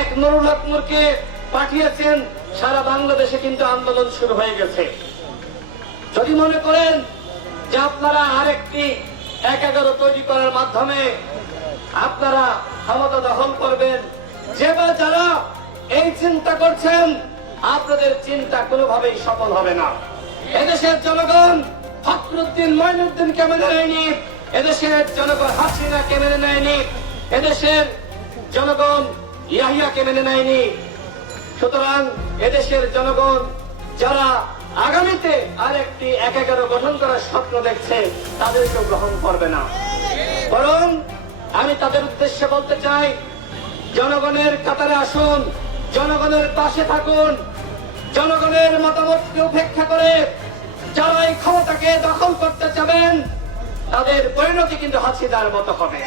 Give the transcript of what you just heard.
এক নুরুল হক নূরকে পাঠিয়েছেন, সারা বাংলাদেশে কিন্তু আন্দোলন শুরু হয়ে গেছে। যদি মনে করেন যে আপনারা আরেকটি ১১ তৈরি করার মাধ্যমে আপনারা ক্ষমতা দখল করবেন, যে বা যারা এই চিন্তা করছেন, আপনাদের চিন্তা কোনোভাবেই সফল হবে না। এদেশের জনগণ ফখরুদ্দিন মঈনুদ্দিনকে মেনে নেয়নি, এদেশের জনগণ হাসিনাকে মেনে নেয়নি, এদেশের জনগণ ইয়াহিয়াকে মেনে নেয়নি। সুতরাং এদেশের জনগণ যারা আগামীতে আরেকটি ১১ গঠন করার স্বপ্ন দেখছে, তাদেরকে গ্রহণ করবে না। বরং আমি তাদের উদ্দেশ্যে বলতে চাই, জনগণের কাতারে আসুন, জনগণের পাশে থাকুন, জনগণের মতামতকে উপেক্ষা করে যারা এই ক্ষমতাকে দখল করতে চাবেন, তাদের পরিণতি কিন্তু হাসিনার মতো হবে।